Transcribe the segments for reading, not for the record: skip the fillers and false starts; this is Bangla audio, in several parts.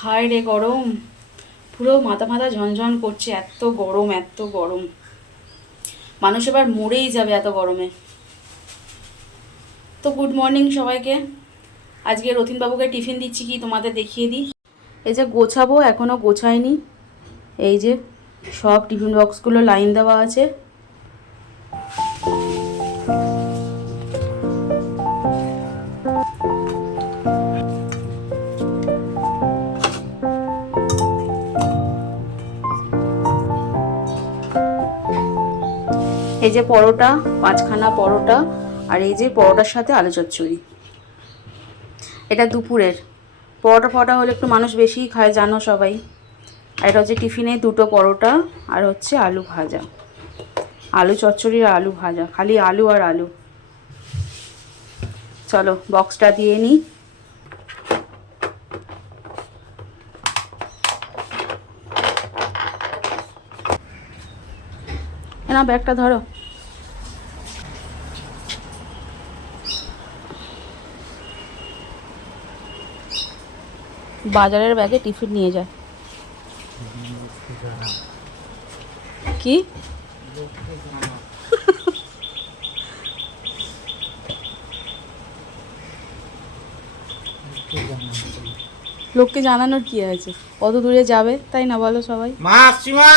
হায় রে গরম, পুরো মাথা মাথা ঝনঝন করছে, এত গরম এত গরম। মানুষ এবার মরেই যাবে এত গরমে। তো গুড মর্নিং সবাইকে। আজকে রথিনবাবুকে টিফিন দিচ্ছি কি তোমাদের দেখিয়ে দিই। এই যে গোছাবো, এখনও গোছাইনি। এই যে সব টিফিন বক্সগুলো লাইন দেওয়া আছে। এই যে পরোটা, 5খানা পরোটা, আর এই যে পরোটার সাথে আলু চচ্চড়ি। এটা দুপুরের। পরোটা হলে একটু মানুষ বেশিই খায়, জানো সবাই। আর এটা হচ্ছে টিফিনে 2টো পরোটা, আর হচ্ছে আলু ভাজা, আলু চচ্চড়ি আর আলু ভাজা, খালি আলু আর আলু। চলো বক্সটা দিয়ে নিই। না ব্যাগটা ধরো। বাজারের ব্যাগে টিফিন নিয়ে যায় কি? লোককে জানানোর কি আছে, কত দূরে যাবে, তাই না বলো সবাই। মা আসছি, মা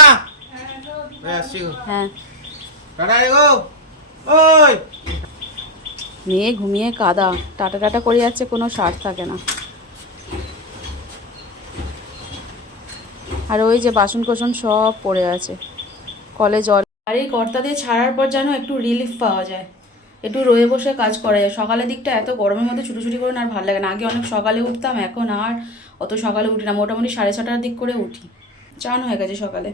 আসছি গো। হ্যাঁ, টাটা গো। ওই মেয়ে ঘুমিয়ে কাদা, টাটা টাটা করে যাচ্ছে, কোনো সার থাকে না। আর ওই যে বাসন কোসন সব পড়ে আছে কলে জল। আর এই কর্তাদের ছাড়ার পর যেন একটু রিলিফ পাওয়া যায়, একটু রয়ে বসে কাজ করা যায়। সকালের দিকটা এত গরমের মধ্যে ছুটোছুটি করে না আর ভালো লাগে না। আগে অনেক সকালে উঠতাম, এখন আর অত সকালে উঠি না, মোটামুটি 6:30টার দিক করে উঠি। চান হয়ে গেছে সকালে,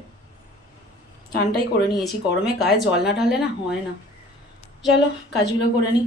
চানটাই করে নিয়েছি। গরমে গায়ে জল না ঢাললে না হয় না। চলো কাজগুলো করে নিই।